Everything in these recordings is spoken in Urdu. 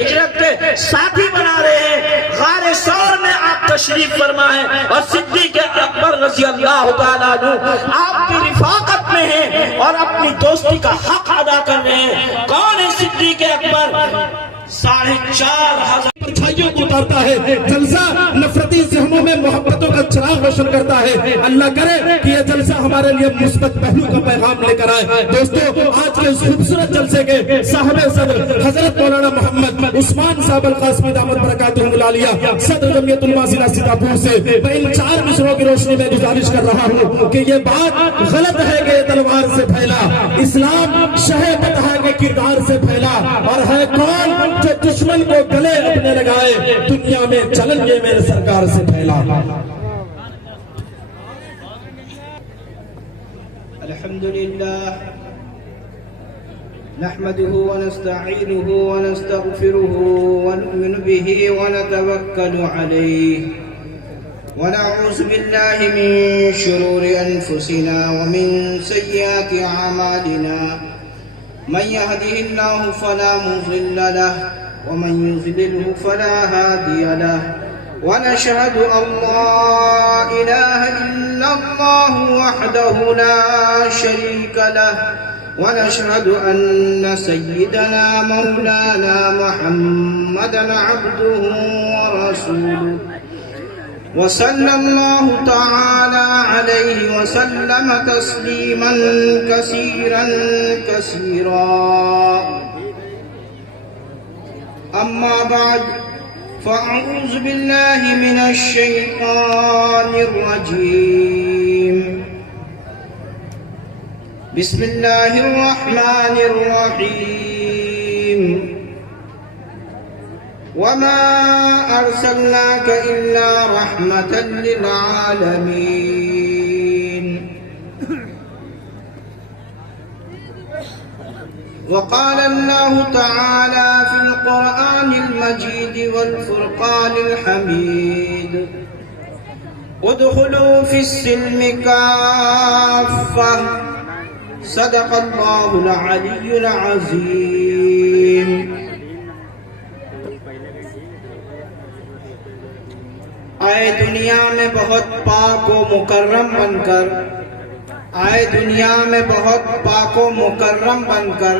ہجرت کے ساتھی بنا رہے ہیں۔ غار ثور میں آپ تشریف فرما ہے اور صدیق اکبر رضی اللہ تعالیٰ عنہ آپ کی رفاقت میں ہیں اور اپنی دوستی کا حق ادا کر رہے ہیں۔ کون ہے صدیق اکبر؟ 4,500 پرچھائیوں کو اتارتا ہے، جلسہ نفرتی ذہنوں میں محبتوں کا چراغ روشن کرتا ہے۔ اللہ کرے کہ یہ جلسہ ہمارے لیے مثبت پہلو کا پیغام لے کر آئے۔ دوستو، آج کے اس خوبصورت جلسے کے صاحب صدر حضرت مولانا محمد عثمان صاحب القاسمی دامت برکاتہم العالیہ صدر جمعیت علماء ضلع سیتاپور سے میں ان 4 مصروں کی روشنی میں گزارش کر رہا ہوں کہ یہ بات غلط ہے کہ تلوار سے پھیلا، اسلام شہ فتح کے کردار سے پھیلا، اور ہے کون جو دشمن کو گلے اپنے لگائے، دنیا میں چلن یہ میرے سرکار سے پھیلا۔ الحمدللہ نحمده ونستعینه ونستغفره ونؤمن به ونتوکل علیہ ونعوذ باللہ من شرور انفسنا ومن سیئات اعمالنا من يهده الله فلا مضل له ومن يضلله فلا هادي له ونشهد أن لا إله إلا الله وحده لا شريك له ونشهد أن سيدنا مولانا محمدا عبده ورسوله وصلى الله تعالى عليه وسلم تسليما كثيرا كثيرا أما بعد فأعوذ بالله من الشيطان الرجيم بسم الله الرحمن الرحيم وما أرسلناك إلا رحمة للعالمين وقال الله تعالى في القرآن المجيد والفرقان الحميد ادخلوا في السلم كافة صدق الله العلي العظيم۔ آئے دنیا میں بہت پاک و مکرم بن کر، آئے دنیا میں بہت پاک و مکرم بن کر،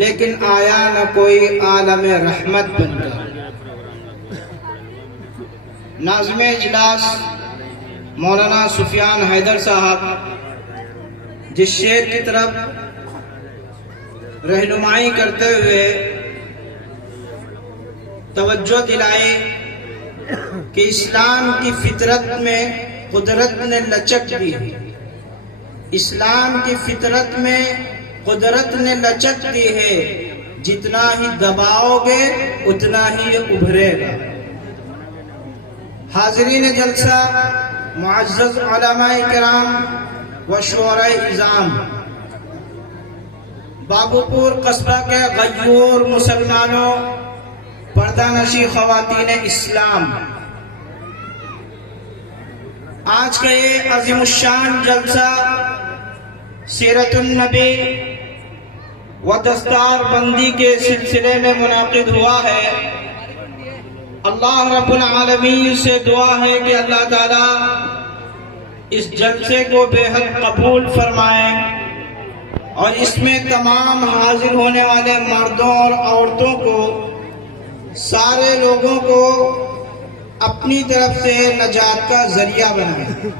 لیکن آیا نہ کوئی عالم رحمت بن کر۔ ناظم اجلاس مولانا سفیان حیدر صاحب جس شعر کی طرف رہنمائی کرتے ہوئے توجہ دلائی کہ اسلام کی فطرت میں قدرت نے لچک دی، اسلام کی فطرت میں قدرت نے لچک دی ہے، جتنا ہی دباؤ گے اتنا ہی یہ ابھرے گا۔ حاضرین جلسہ، معزز علماء کرام و شعراء عظام، بابوپور قصبہ کے غیور مسلمانوں، پردہ نشی خواتین اسلام، آج کا یہ عظیم الشان جلسہ سیرت النبی و دستار بندی کے سلسلے میں منعقد ہوا ہے۔ اللہ رب العالمین سے دعا ہے کہ اللہ تعالیٰ اس جلسے کو بے حد قبول فرمائیں اور اس میں تمام حاضر ہونے والے مردوں اور عورتوں کو، سارے لوگوں کو اپنی طرف سے نجات کا ذریعہ بنائیں۔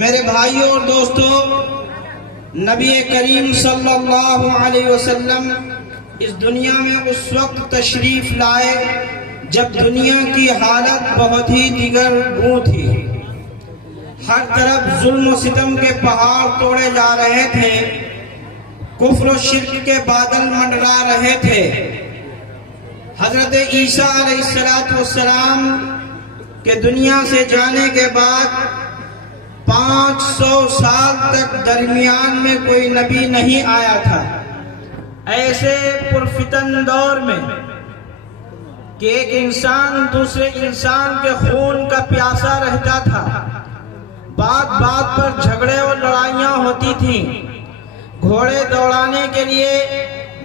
میرے بھائیوں اور دوستوں، نبی کریم صلی اللہ علیہ وسلم اس دنیا میں اس وقت تشریف لائے جب دنیا کی حالت بہت ہی دیگر گوں تھی۔ ہر طرف ظلم و ستم کے پہاڑ توڑے جا رہے تھے، کفر و شرک کے بادل منڈرا رہے تھے۔ حضرت عیسیٰ علیہ السلام کے دنیا سے جانے کے بعد 500 سال تک درمیان میں کوئی نبی نہیں آیا تھا۔ ایسے پرفتن دور میں کہ ایک انسان دوسرے انسان کے خون کا پیاسا رہتا تھا، بات بات پر جھگڑے اور لڑائیاں ہوتی تھیں، گھوڑے دوڑانے کے لیے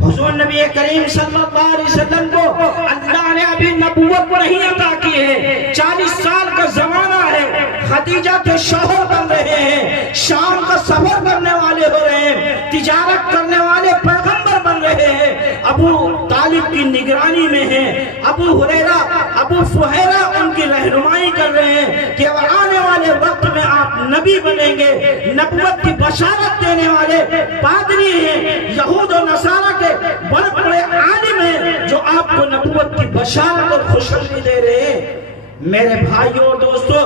حضور نبی کریم صلی اللہ علیہ وسلم کو اللہ نے ابھی نبوت نہیں عطا کی ہے، 40 سال کا زمانہ ہے، خدیجہ کے شوہر بن رہے ہیں، شام کا سفر کرنے والے ہو رہے ہیں، تجارت کرنے والے پیغمبر بن رہے ہیں، ابو طالب کی نگرانی میں ہیں، ابو ہریرہ ابو فہیرہ ان کی رہنمائی کر رہے ہیں کہ آنے والے وقت میں آپ نبی بنیں گے، نبوت کی بشارت دینے والے پادری ہیں، یہود و نصارہ کے بڑے بڑے عالم ہیں جو آپ کو نبوت کی بشارت اور خوشخبری دے رہے ہیں۔ میرے بھائیوں اور دوستو،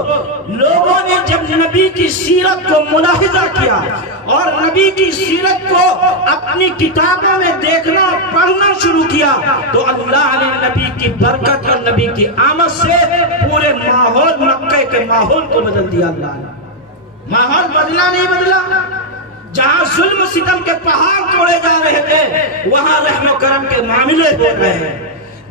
لوگوں نے جب نبی کی سیرت کو ملاحظہ کیا اور نبی کی سیرت کو اپنی کتابوں میں دیکھنا اور پڑھنا شروع کیا تو اللہ نے نبی کی برکت اور نبی کی آمد سے پورے ماحول مکہ کے ماحول کو بدل دیا۔ اللہ نے ماحول بدلا نہیں بدلا، جہاں ظلم ستم کے پہاڑ توڑے جا رہے تھے وہاں رحم و کرم کے معاملے ہو رہے ہیں،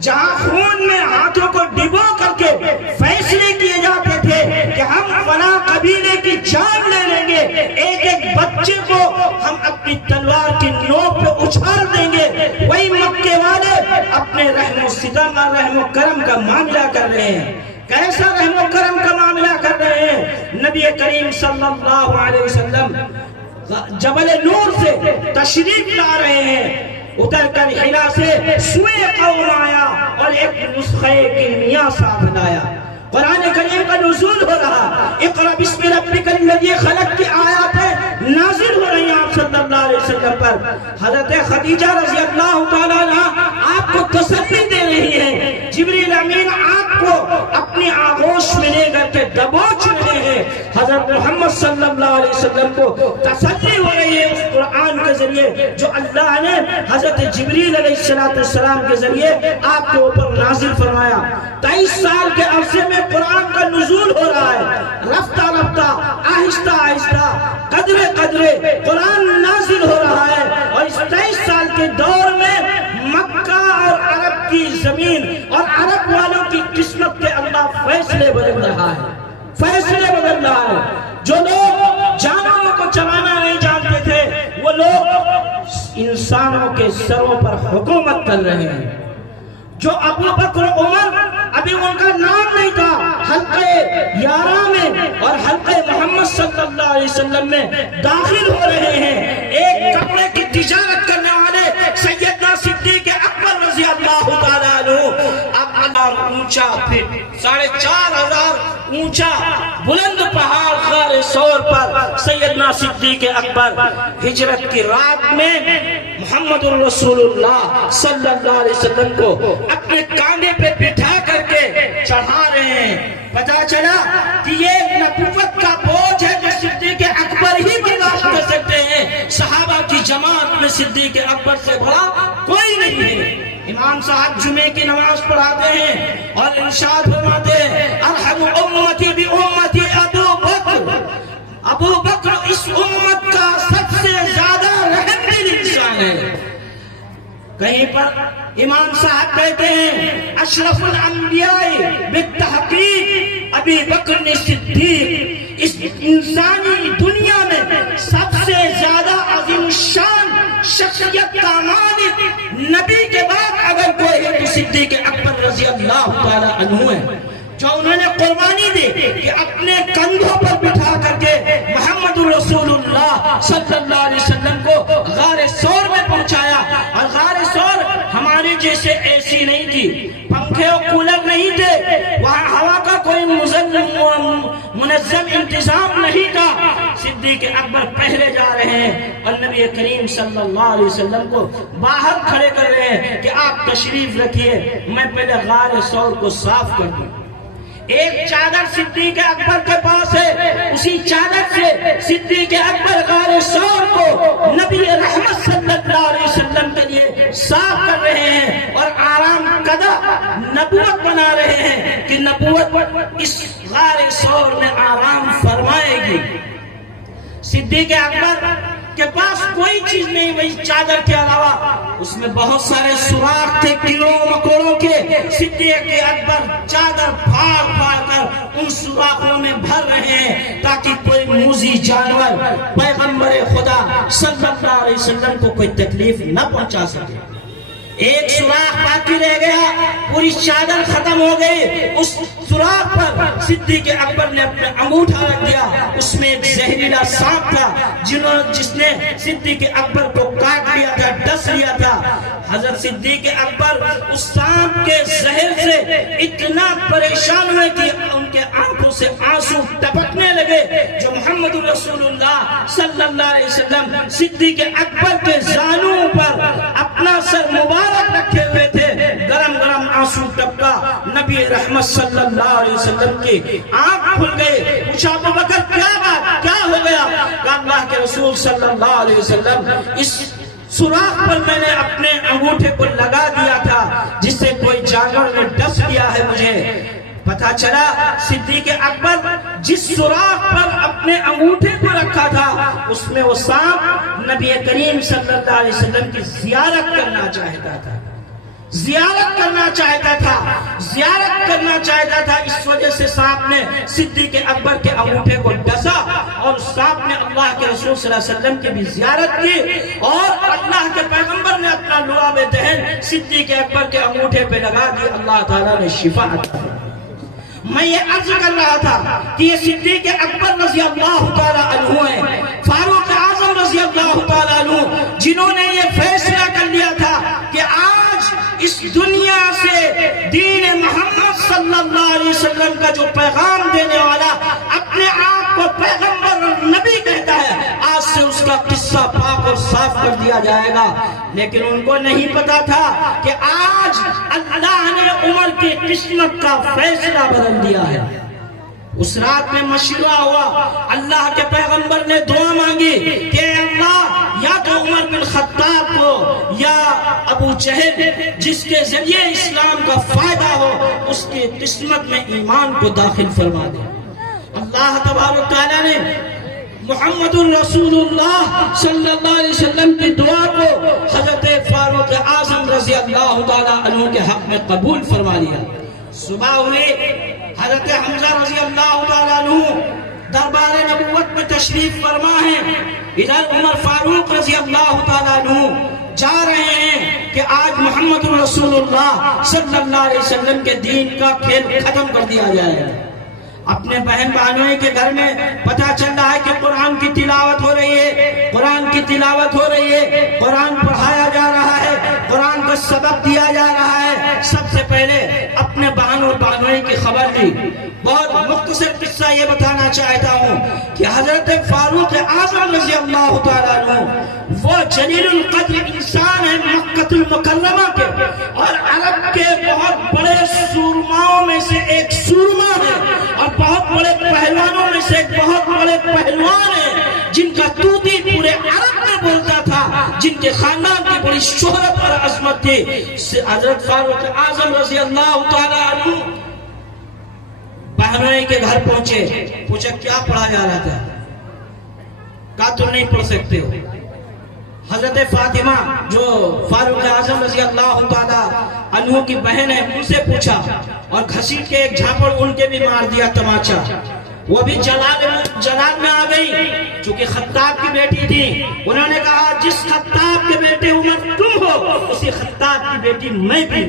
جہاں خون میں ہاتھوں کو ڈبو کر کے فیصلے کیے جاتے تھے کہ ہم فلاں قبیلے کی جان لے لیں گے، ایک ایک بچے کو ہم اپنی تلوار کی نوک پہ اچھال دیں گے، وہی مکے والے اپنے رحم و ستم اور رحم و کرم کا معاملہ کر رہے ہیں۔ کیسا رحم و کرم کا معاملہ کر رہے ہیں؟ نبی کریم صلی اللہ علیہ وسلم جبل نور سے تشریف لا رہے ہیں، اتر کر حرا سے سوئے قوم آیا اور ایک نسخہ کیمیا ساتھ لایا۔ قرآن کریم کا نزول ہو رہا، اقرأ بسم ربک الذی خلق کی آیاتیں نازل ہو رہی ہیں آپ صلی اللہ علیہ وسلم پر۔ حضرت خدیجہ رضی اللہ تعالیٰ عنہ آپ کو تسلی دے رہی ہیں، جبریل امین آپ کو اپنی آغوش میں لے کر کے دبوچ رہے ہیں، حضرت محمد صلی اللہ علیہ وسلم کو تسلی ہو رہی ہے اس قرآن کے ذریعے جو اللہ نے حضرت جبریل علیہ السلام کے ذریعے آپ کے اوپر نازل فرمایا۔ 23 سال کے عرصے میں قرآن کا نزول ہو رہا ہے، رفتہ رفتہ آہستہ آہستہ قدرے قدرے قرآن نازل ہو رہا ہے، اور اس 23 سال کے دور میں مکہ اور عرب کی زمین اور عرب والوں کی قسمت کے اللہ فیصلے بدل رہا ہے، فیصلے بدل رہا ہے۔ جو لوگ جانوروں کو چرانا نہیں جانتے تھے وہ لوگ انسانوں کے سروں پر حکومت کر رہے ہیں۔ جو ابو بکر عمر ابھی ان کا نام نہیں تھا، حلقہ 11 میں اور حلقہ محمد صلی اللہ علیہ وسلم میں داخل ہو رہے ہیں۔ ایک کپڑے کی تجارت کرنے والے سیدنا صدیق اکبر رضی اللہ تعالیٰ عنہ اب اونچا پھر 4500 اونچا بلند پہاڑ غار ثور پر سیدنا صدیق اکبر ہجرت کی رات میں محمد الرسول اللہ صلی اللہ علیہ وسلم کو اپنے کاندھے پہ بٹھا کر کے چڑھا رہے ہیں۔ پتا چلا کہ یہ نبوت کا بوجھ ہے جو صدیق اکبر ہی برداشت کر سکتے ہیں، صحابہ کی جماعت میں صدیق اکبر سے بڑا کوئی نہیں ہے۔ امام صاحب جمعے کی نماز پڑھاتے ہیں اور ارشاد فرماتے ہیں ارحم امتی بی امتی ابو بکر، ابو بکر اس امت کا سب سے زیادہ رحم دل انسان ہے۔ کہیں پر امام صاحب کہتے ہیں اشرف الانبیاء بالتحقیق ابی بکر صدیق، اس انسانی دنیا میں سب سے زیادہ عظیم الشان شخصیت کا مالک نبی کے بعد اگر کوئی ہے تو صدیق اکبر رضی اللہ تعالی عنہ ہے، جو انہوں نے قربانی دی کہ اپنے کندھوں پر بٹھا کر کے محمد رسول اللہ صلی اللہ علیہ وسلم کو غار ثور میں پہنچایا۔ اور غار ثور ہمارے جیسے اے سی نہیں تھی، پنکھے اور کولر نہیں تھے، وہاں ہوا کا کوئی منظم انتظام نہیں تھا۔ صدیق اکبر پہلے جا رہے ہیں اور نبی کریم صلی اللہ علیہ وسلم کو باہر کھڑے کر رہے ہیں کہ آپ تشریف رکھیے، میں پہلے غار ثور کو صاف کر دوں۔ ایک چادر صدیق اکبر کے پاس ہے، اسی چادر سے صدیق اکبر غار ثور کو نبی رحمت صلی اللہ علیہ وسلم کے لیے صاف کر رہے ہیں اور آرام کدہ نبوت بنا رہے ہیں کہ نبوت اس غار ثور میں آرام فرمائے گی۔ صدیق اکبر کے پاس کوئی چیز نہیں وہی چادر کے علاوہ، اس میں بہت سارے سوراخ تھے کیڑوں مکوڑوں کے۔ صدیق اکبر چادر پھاڑ پھاڑ کر ان سوراخوں میں بھر رہے ہیں تاکہ کوئی موذی جانور پیغمبر خدا صلی اللہ علیہ وسلم کو کوئی تکلیف نہ پہنچا سکے۔ ایک سوراخ باقی رہ گیا، پوری چادر ختم ہو گئی۔ اس سوراخ پر صدیق اکبر نے اپنا انگوٹھا رکھ دیا، اس میں ایک زہریلا سانپ تھا جس نے صدیق اکبر کو کاٹ لیا تھا، ڈس لیا تھا۔ حضرت صدیق اکبر اس سانپ کے زہر سے اتنا پریشان ہوئے کہ ان کے آنکھوں سے آنسو ٹپکنے لگے۔ جو محمد رسول اللہ صلی اللہ علیہ وسلم صدیق اکبر کے زانوں پر اپنا سر مبارک رکھے ہوئے تھے، گرم گرم آنسو ٹپکا۔ نبی رحمت صلی اللہ علیہ وسلم کی آنکھ کھل گئی۔ پوچھا ابو بکر کیا بات، کیا ہو گیا؟ کہا اللہ کے رسول صلی اللہ علیہ وسلم اس سوراخ پر میں نے اپنے انگوٹھے کو لگا دیا تھا جس سے کوئی جانور نے ڈس لیا ہے مجھے۔ پتہ چلا صدیق اکبر جس سوراخ پر اپنے انگوٹھے کو رکھا تھا اس میں وہ سانپ نبی کریم صلی اللہ علیہ وسلم کی زیارت کرنا چاہتا تھا، زیارت کرنا چاہتا تھا، زیارت کرنا چاہتا تھا۔ اس وجہ سے سانپ نے صدیق اکبر کے انگوٹھے کو ڈسا اور سانپ نے اللہ کے رسول صلی اللہ علیہ وسلم کی بھی زیارت کی، اور اللہ کے پیغمبر نے اپنا لعاب دہن صدیق اکبر کے انگوٹھے پہ لگا دی، اللہ تعالیٰ نے شفا عطا کی۔ میں یہ عرض کر رہا تھا کہ یہ صدیق اکبر رضی اللہ تعالیٰ عنہ ہیں، فاروق اعظم رضی اللہ تعالیٰ عنہ، جنہوں نے یہ فیصلہ کر لیا تھا کہ آج اس دنیا سے دین محمد صلی اللہ علیہ وسلم کا جو پیغام دینے والا اپنے آپ کو پیغمبر اور نبی کہتا ہے، آج سے اس کا قصہ پاک اور صاف کر دیا جائے گا۔ لیکن ان کو نہیں پتا تھا کہ آج اللہ نے عمر کی قسمت کا فیصلہ بدل دیا ہے۔ اس رات میں مشورہ ہوا، اللہ کے پیغمبر نے دعا مانگی کہ اللہ یا تو عمر بن خطاب کو یا ابو جہل جس کے ذریعے اسلام کا فائدہ ہو اس کی قسمت میں ایمان کو داخل فرما دے۔ اللہ تبارک تعالیٰ نے محمد الرسول اللہ صلی اللہ علیہ وسلم کی دعا کو حضرت فاروق اعظم رضی اللہ تعالیٰ عنہ کے حق میں قبول فرما لیا۔ صبح ہوئی، حضرت حمزہ رضی اللہ تعالیٰ عنہ دربار نبوت میں تشریف فرما ہیں، ادھر عمر فاروق رضی اللہ تعالیٰ عنہ جا رہے ہیں کہ آج محمد رسول اللہ صلی اللہ علیہ وسلم کے دین کا کھیل ختم کر دیا جائے۔ اپنے بہن بھائیوں کے گھر میں پتہ چل رہا ہے کہ قرآن کی تلاوت ہو رہی ہے، قرآن کی تلاوت ہو رہی ہے، قرآن پڑھایا جا رہا ہے، قرآن کا سبق دیا جا رہا ہے۔ سب سے پہلے اپنے بہن اور بھائیوں کی خبر لی۔ بہت مختصر قصہ یہ بتانا چاہتا ہوں کہ حضرت فاروق اعظم رضی اللہ تعالیٰ عنہ وہ جلیل القدر انسان ہے مکہ المکرمہ کے، اور عرب کے بہت بڑے سورماؤں میں سے ایک سورما ہے، اور بہت بڑے پہلوانوں میں سے ایک بہت بڑے پہلوان ہیں جن کا طوطی پورے عرب میں بولتا تھا، جن کے خاندان کی بڑی شہرت اور عظمت تھی۔ حضرت فاروق اعظم رضی اللہ تعالیٰ عنہ بہنوئی کے گھر پہنچے، پوچھا کیا پڑھا جا رہا تھا؟ کہا تم نہیں پڑھ سکتے ہو۔ حضرت فاطمہ جو فاروق اعظم رضی اللہ تعالیٰ عنہ کی بہن ہے ان سے پوچھا، اور گھسیٹ کے ایک جھاپڑ ان کے بھی مار دیا تماچا۔ وہ بھی جلال میں آ گئی، چونکہ خطاب کی بیٹی تھی۔ انہوں نے کہا جس خطاب کے بیٹے عمر تم ہو اسی خطاب کی بیٹی میں بھی۔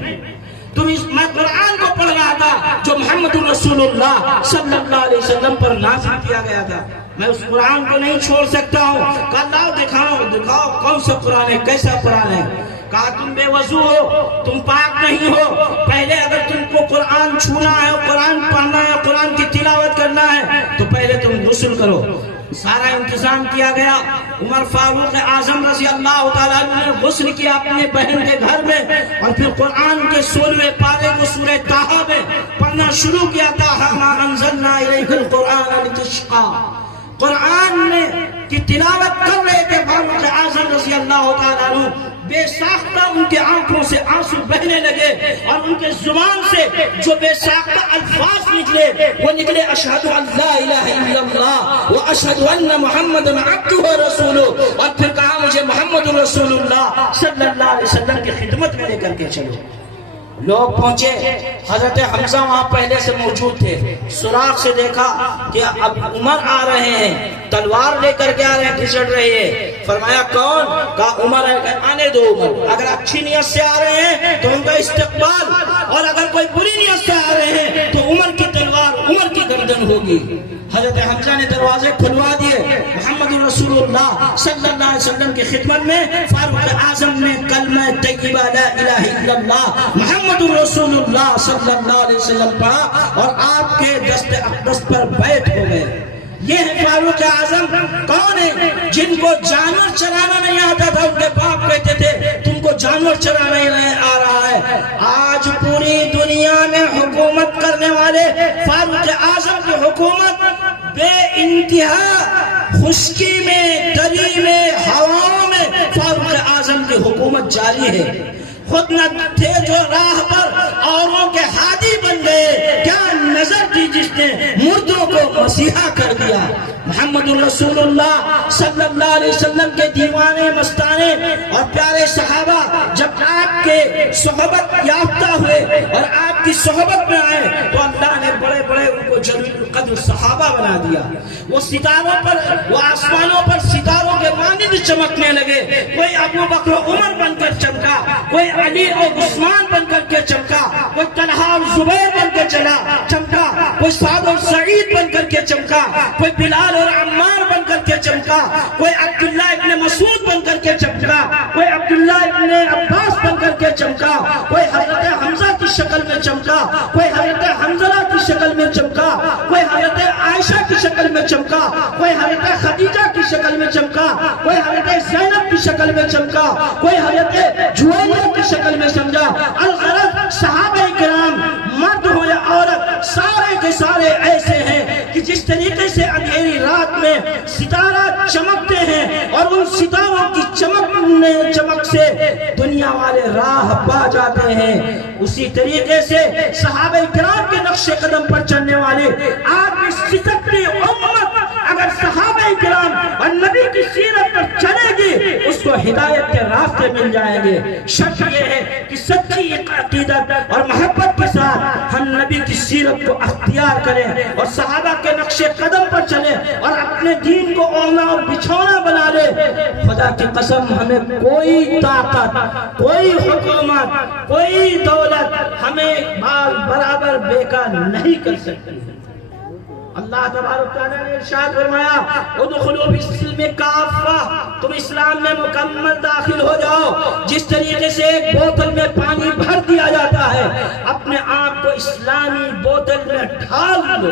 میں قرآن کو پڑھ رہا تھا جو محمد رسول اللہ صلی اللہ علیہ وسلم پر نازل کیا گیا تھا، میں اس قرآن کو نہیں چھوڑ سکتا ہوں۔ کہا لاؤ دکھاؤ کون سا قرآن ہے، کیسا قرآن ہے؟ کہا تم بے وضو ہو، تم پاک نہیں ہو، پہلے اگر تم کو قرآن چھونا ہے، قرآن پڑھنا ہے، قرآن کی تلاوت کرنا ہے تو پہلے تم غسل کرو۔ سارا انتظام کیا گیا۔ عمر فاروق اعظم رضی اللہ تعالیٰ عنہ نے غسل کیا اپنے بہن کے گھر میں، اور پھر قرآن کے 16ویں پارے کو سورہ طٰہٰ میں پڑھنا شروع کیا تھا۔ مَا أَنزَلْنَا إِلَيْكَ الْقُرْآنَ لِتَشْقَىٰ۔ قرآن کی تلاوت کر رہے تھے فاروق اعظم رضی اللہ تعالیٰ عنہ۔ بے ساختہ ان کے آنکھوں سے آنسو بہنے لگے اور ان کے زبان سے جو بے ساختہ الفاظ نکلے وہ نکلے اشہد ان لا الہ الا اللہ و اشہد ان محمد عبدہ و رسولہ، اور پھر کہا مجھے محمد رسول اللہ صلی اللہ علیہ وسلم کی خدمت میں لے کر کے چلو۔ لوگ پہنچے، حضرت حمزہ وہاں پہلے سے موجود تھے، سراغ سے دیکھا کہ اب عمر آ رہے ہیں، تلوار لے کر کے آ رہے ہیں، پھسڑ رہے ہیں۔ فرمایا کون؟ کہا عمر ہے، کہ آنے دو عمر، اگر اچھی نیت سے آ رہے ہیں تو ان کا استقبال، اور اگر کوئی بری نیت سے آ رہے ہیں تو عمر کی تلوار عمر کی گردن ہوگی۔ حضرت حمزہ نے دروازے کھلوا دیے، محمد رسول اللہ صلی اللہ علیہ وسلم کی خدمت میں فاروق اعظم نے کلمہ طیبہ لا الہ الا اللہ محمد رسول اللہ صلی اللہ علیہ وسلم پڑھا اور آپ کے دست اقدس پر بیعت ہو گئے۔ یہ ہے فاروق اعظم۔ کون ہے؟ جن کو جانور چرانا نہیں آتا تھا، ان کے باپ کہتے تھے تم کو جانور چرانا ہی نہیں آ رہا ہے۔ آج پوری دنیا میں حکومت کرنے والے فاروق اعظم کی حکومت بے انتہا خشکی میں، دری میں، ہواؤں میں فاروق اعظم کی حکومت جاری ہے۔ خود نہ تھے جو راہ پر اوروں کے ہادی بن گئے، کیا نظر تھی جس نے مردوں کو مسیحا کر دیا۔ محمد رسول اللہ صلی اللہ علیہ وسلم کے دیوانے مستانے اور پیارے صحابہ جب آپ کے صحبت یافتہ ہوئے اور آپ کی صحبت میں آئے تو اللہ نے بڑے بڑے ان کو جلیل القدر صحابہ بنا دیا۔ وہ ستاروں پر، وہ آسمانوں پر ستاروں کے مانند چمکنے لگے۔ کوئی ابو بکر و عمر بن کر چمکا، کوئی علی اور عثمان بن کر کے چمکا، کوئی طلحہ اور زبیر بن کر چمکا، کوئی سعد اور سعید بن کر کے چمکا، کوئی بلال اور عمار بن کر کے چمکا، کوئی عبداللہ ابن مسعود بن کر کے چمکا، کوئی عبداللہ ابن عباس بن کر کے چمکا، کوئی حضرت حمزہ کی شکل میں چمکا، کوئی حضرت حنظلہ کی شکل میں چمکا، کوئی حضرت عائشہ کی شکل میں چمکا، کوئی حضرت خدیجہ کی شکل میں چمکا، کوئی حضرت زینب کی شکل میں چمکا، کوئی حضرت جویریہ کی شکل میں سمجھا۔ الغرض صحابہ کرام مرد ہو یا عورت سارے کے سارے ایسے ہیں کہ جس طریقے سے اندھیری رات میں ستارہ چمکتے ہیں اور ان ستاروں کی چمک سے دنیا والے راہ پا جاتے ہیں، اسی طریقے سے صحابہ کرام کے نقش قدم پر چلنے والے آج بھی ستکتی امت اگر صحابہ کرام اور نبی کی سیرت پر چلے گی اس کو ہدایت کے راستے مل جائیں گے۔ شک یہ ہے کہ سچی عقیدت اور محبت کے ساتھ ہم نبی کی سیرت کو اختیار کریں اور صحابہ کے نقش قدم پر چلیں اور اپنے دین کو اوڑھنا اور بچھونا بنا لے۔ خدا کی قسم ہمیں کوئی طاقت، کوئی حکومت، کوئی دولت ہمیں بال برابر بیکار نہیں کر سکتی۔ اللہ تبارک تعالیٰ نے ارشاد فرمایا ادخلوا فی السلم کافہ، تم اسلام میں مکمل داخل ہو جاؤ۔ جس طریقے سے ایک بوتل میں پانی بھر دیا جاتا ہے، اپنے آپ کو اسلامی بوتل میں ڈھال لو۔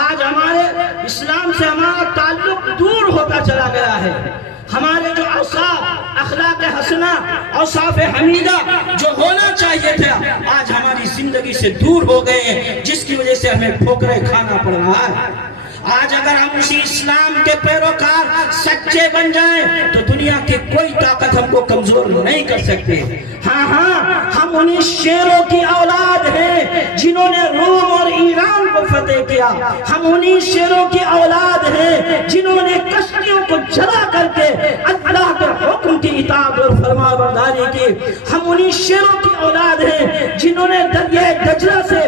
آج ہمارے اسلام سے ہمارا تعلق دور ہوتا چلا گیا ہے۔ ہمارے جو اوصاف، اخلاق حسنہ، اوصاف حمیدہ جو ہونا چاہیے تھا آج ہماری زندگی سے دور ہو گئے ہیں، جس کی وجہ سے ہمیں ٹھوکریں کھانا پڑ رہا ہے۔ آج اگر ہم اسی اسلام کے پیروکار سچے بن جائیں تو دنیا کی کوئی طاقت ہم کو کمزور نہیں کر سکتے۔ ہاں ہم انہی شیروں کی اولاد ہیں جنہوں نے روم اور ایران کو فتح کیا۔ ہم انہی شیروں کی اولاد ہیں جنہوں نے کشتیوں کو جلا کر کے اللہ کے حکم کی اطاعت اور فرما برداری کی۔ ہم انہی شیروں کی اولاد ہیں جنہوں نے دریائے دجلہ سے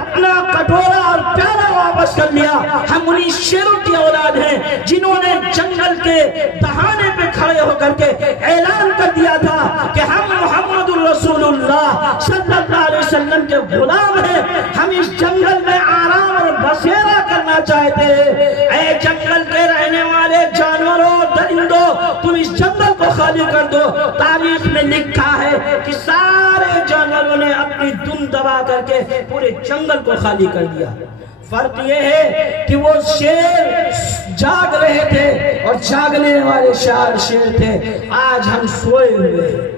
اپنا کٹورا اور پیالہ واپس کر لیا۔ ہم انہی شیروں کی اولاد ہیں جنہوں نے جنگل کے دہانے پہ کھڑے ہو کر کے اعلان کر دیا تھا کہ ہم محمد رسول اللہ صلی اللہ علیہ وسلم کے غلام ہیں، ہم اس جنگل میں آرام اور بسیرا کرنا چاہتے ہیں۔ اے جنگل کے رہنے والے جانوروں، درندوں، تم اس جنگل کو خالی کر دو۔ تاریخ میں لکھا ہے کہ سارے جانوروں نے اپنی دم دبا کر کے پورے جنگل کو خالی کر دیا۔ فرق یہ ہے کہ وہ شیر جاگ رہے تھے اور جاگنے والے شیر تھے۔ آج ہم سوئے ہوئے ہیں،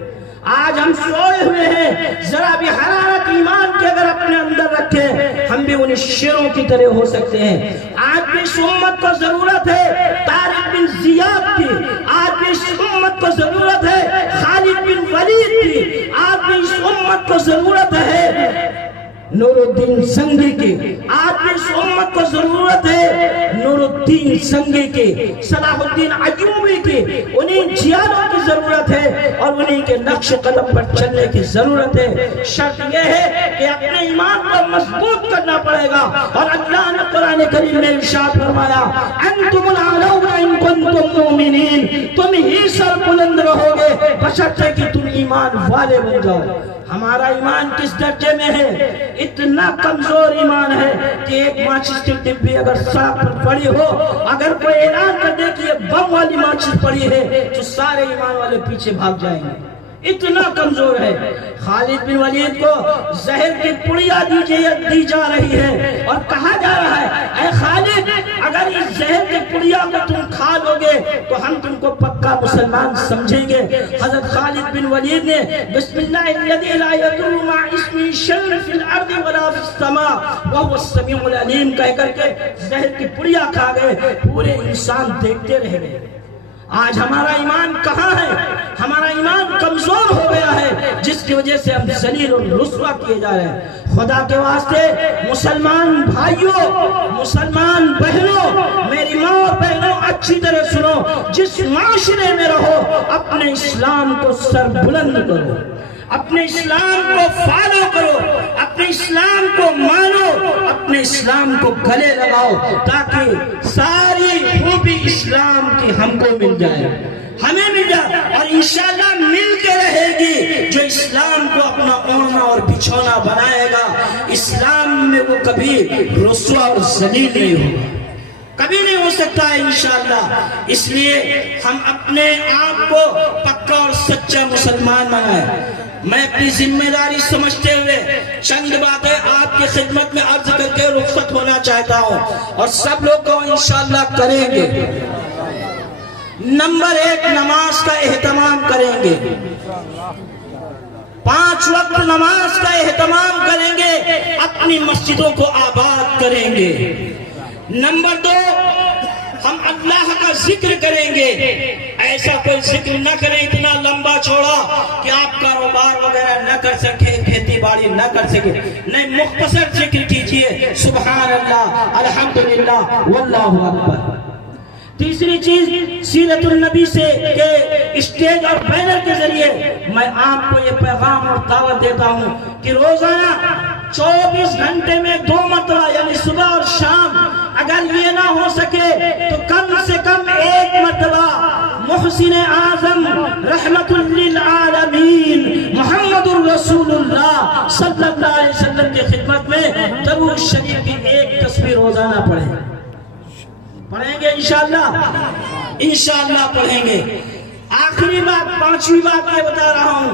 آج ہم سوئے ہوئے ہیں۔ ذرا بھی حرارت ایمان کے اگر اپنے اندر رکھیں ہم بھی ان شیروں کی طرح ہو سکتے ہیں۔ آج بھی اس امت کو ضرورت ہے طارق بن زیاد کی، آج بھی اس امت کو ضرورت ہے خالد نور الدین سنگی کی. آج بھی اس امت کو ضرورت ہے نور الدین سنگی کی, صلاح الدین ایوبی کی. انہیں جیالوں کی ضرورت ہے اور انہیں کے نقش قدم پر چلنے کی ضرورت ہے. شرط یہ ہے کہ اپنے ایمان کو مضبوط کرنا پڑے گا. اور اللہ نے قرآن کریم میں ارشاد فرمایا انتم الاعلون ان کنتم مومنین, تم ہی سر بلند رہو گے بشرطے کہ تم ایمان والے بن جاؤ. ہمارا ایمان کس درجے میں ہے؟ اتنا کمزور ایمان ہے کہ ایک ماچس کی ڈبی اگر سڑک پر پڑی ہو, اگر کوئی اعلان کر دے کہ یہ بم والی ماچس پڑی ہے تو سارے ایمان والے پیچھے بھاگ جائیں گے. اتنا کمزور ہے. خالد بن ولید کو زہر کی پڑیا دی جا رہی ہے اور کہا جا رہا ہے اے خالد اگر اس زہر کی پڑیا کو تم کھا لو گے تو ہم تم کو پکا مسلمان سمجھیں گے. حضرت خالد بن ولید نے بسم اللہ الذی لا یضر مع اسمہ شیء فی الارض ولا فی السماء وهو السمیع العلیم کہہ کر کے زہر کی پڑیا کھا گئے. پورے انسان دیکھتے رہ گئے. آج ہمارا ایمان کہاں ہے؟ ہمارا ایمان کمزور ہو گیا ہے جس کی وجہ سے ہم ذلیل اور رسوا کیے جا رہے ہیں. خدا کے واسطے مسلمان بھائیوں, مسلمان بہنوں, میری ماں اور بہنوں اچھی طرح سنو, جس معاشرے میں رہو اپنے اسلام کو سر بلند کرو, اپنے اسلام کو فالو کرو, اپنے اسلام کو مانو, اپنے اسلام کو گلے لگاؤ تاکہ ساری خوبی اسلام کی ہم کو مل جائے, ہمیں مل جائے اور انشاءاللہ مل کے رہے گی. جو اسلام کو اپنا اوڑھنا اور بچھونا بنائے گا اسلام میں وہ کبھی رسوا اور ذلیل نہیں ہوگا, کبھی نہیں ہو سکتا ہے انشاءاللہ. اس لیے ہم اپنے آپ کو پکا اور سچا مسلمان بنائیں. میں اپنی ذمہ داری سمجھتے ہوئے چند باتیں آپ کی خدمت میں عرض کر کے رخصت ہونا چاہتا ہوں اور سب لوگ کو انشاءاللہ کریں گے. نمبر 1, نماز کا اہتمام کریں گے. 5 وقت نماز کا اہتمام کریں گے, اپنی مسجدوں کو آباد کریں گے. نمبر 2, ہم اللہ کا ذکر کریں گے. ایسا کوئی ذکر نہ کریں اتنا لمبا چوڑا کہ آپ کاروبار وغیرہ نہ کر سکے, کھیتی باڑی نہ کر سکے. نہیں, مختصر ذکر کیجئے, سبحان اللہ, الحمدللہ, واللہ اکبر. تیسری چیز, سیرت النبی سے کہ اسٹیج اور بینر کے ذریعے میں آپ کو یہ پیغام اور دعوت دیتا ہوں کہ روزانہ 24 گھنٹے میں 2 مرتبہ یعنی صبح اور شام, اگر یہ نہ ہو سکے تو کم سے کم 1 مرتبہ محسن اعظم رحمت للعالمین محمد الرسول اللہ صلی اللہ علیہ وسلم کی خدمت میں درود شریف کی 1 تصویر روزانہ پڑھیں گے انشاءاللہ, انشاءاللہ پڑھیں گے. آخری بات, 5ویں بات یہ بتا رہا ہوں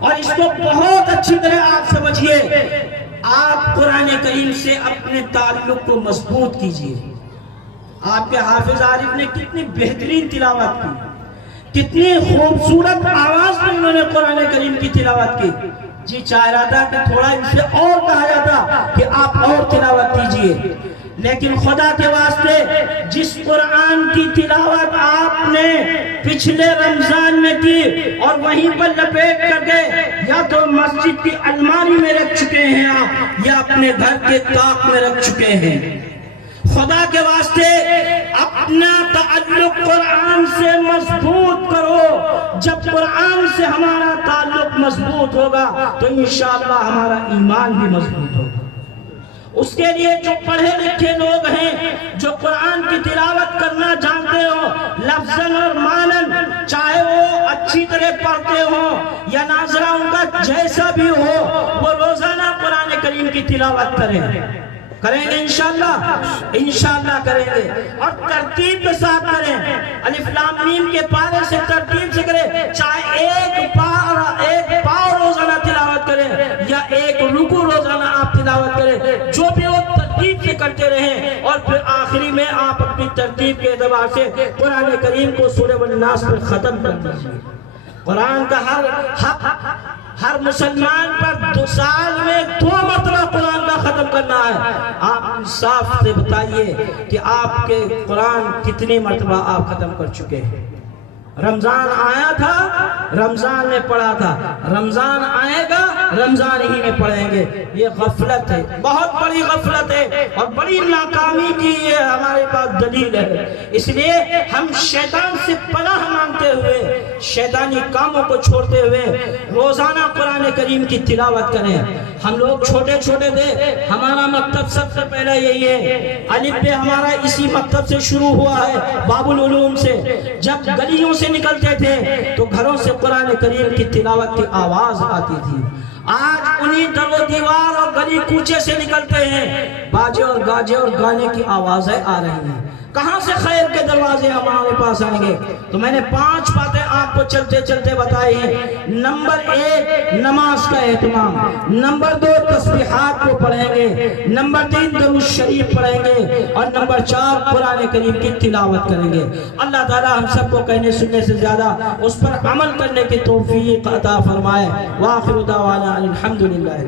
اور اس کو بہت اچھی طرح آپ سمجھیے. آپ قرآن کریم سے اپنے تعلق کو مضبوط کیجئے. آپ کے حافظ عارف نے کتنی بہترین تلاوت کی, کتنی خوبصورت آواز میں انہوں نے قرآن کریم کی تلاوت کی. جی چاہ رہا تھا کہ تھوڑا ان سے اور کہا جاتا کہ آپ اور تلاوت کیجئے, لیکن خدا کے واسطے جس قرآن کی تلاوت آپ نے پچھلے رمضان میں کی اور وہیں پر لپیٹ کر کے یا تو مسجد کی الماری میں رکھ چکے ہیں آپ یا اپنے گھر کے طاق میں رکھ چکے ہیں, خدا کے واسطے اپنا تعلق قرآن سے مضبوط کرو. جب قرآن سے ہمارا تعلق مضبوط ہوگا تو انشاءاللہ ہمارا ایمان بھی مضبوط ہوگا. اس کے لیے جو پڑھے لکھے لوگ ہیں, جو قرآن کی تلاوت کرنا جانتے ہو لفظاً اور معناً, چاہے وہ اچھی طرح پڑھتے ہوں یا ناظرہ ان کا جیسا بھی ہو, وہ روزانہ قرآن کریم کی تلاوت کریں گے انشاءاللہ, انشاءاللہ کریں گے. اور ترتیب کے ساتھ کریں, الف لام میم کے پارے سے ترتیب سے کریں. چاہے ایک پاؤ روزانہ تلاوت کریں یا 1 رکوع روزانہ آپ تلاوت کریں, جو بھی وہ ترتیب سے کرتے رہیں. اور پھر آخری میں آپ اپنی ترتیب کے اعتبار سے قرآن کریم کو سورہ والناس پر ختم کر دیجیے. قرآن کا ہر مسلمان پر 2 سال میں 2 مرتبہ قرآن کا ختم کرنا ہے. آپ انصاف سے بتائیے کہ آپ کے قرآن کتنی مرتبہ آپ ختم کر چکے ہیں. رمضان آیا تھا، رمضان میں پڑھا تھا، رمضان آئے گا، رمضان ہی میں پڑھیں گے. یہ غفلت ہے، بہت بڑی غفلت ہے اور بڑی ناکامی کی یہ ہمارے پاس دلیل ہے. اس لیے ہم شیطان سے پناہ مانگتے ہوئے، شیطانی کاموں کو چھوڑتے ہوئے روزانہ قرآن کریم کی تلاوت کریں. ہم لوگ چھوٹے چھوٹے تھے، ہمارا مکتب سب سے پہلے یہی ہے. الف ب ہمارا اسی مکتب سے شروع ہوا ہے، باب العلوم سے. جب گلیوں سے نکلتے تھے تو گھروں سے قرآن کریم کی تلاوت کی آواز آتی تھی. آج انہی در و دیوار اور گلی کوچے سے نکلتے ہیں، باجے اور گاجے اور گانے کی آوازیں آ رہی ہیں. کہاں سے خیر کے دروازے ہمارے پاس آئیں گے؟ تو میں نے 5 باتیں آپ کو چلتے چلتے بتائی ہیں. نمبر 1 نماز کا اہتمام، نمبر 2 تسبیحات کو پڑھیں گے، نمبر 3 درود شریف پڑھیں گے، اور نمبر 4 قرآن کریم کی تلاوت کریں گے. اللہ تعالی ہم سب کو کہنے سننے سے زیادہ اس پر عمل کرنے کی توفیق عطا فرمائے. وآخر دعوانا الحمدللہ.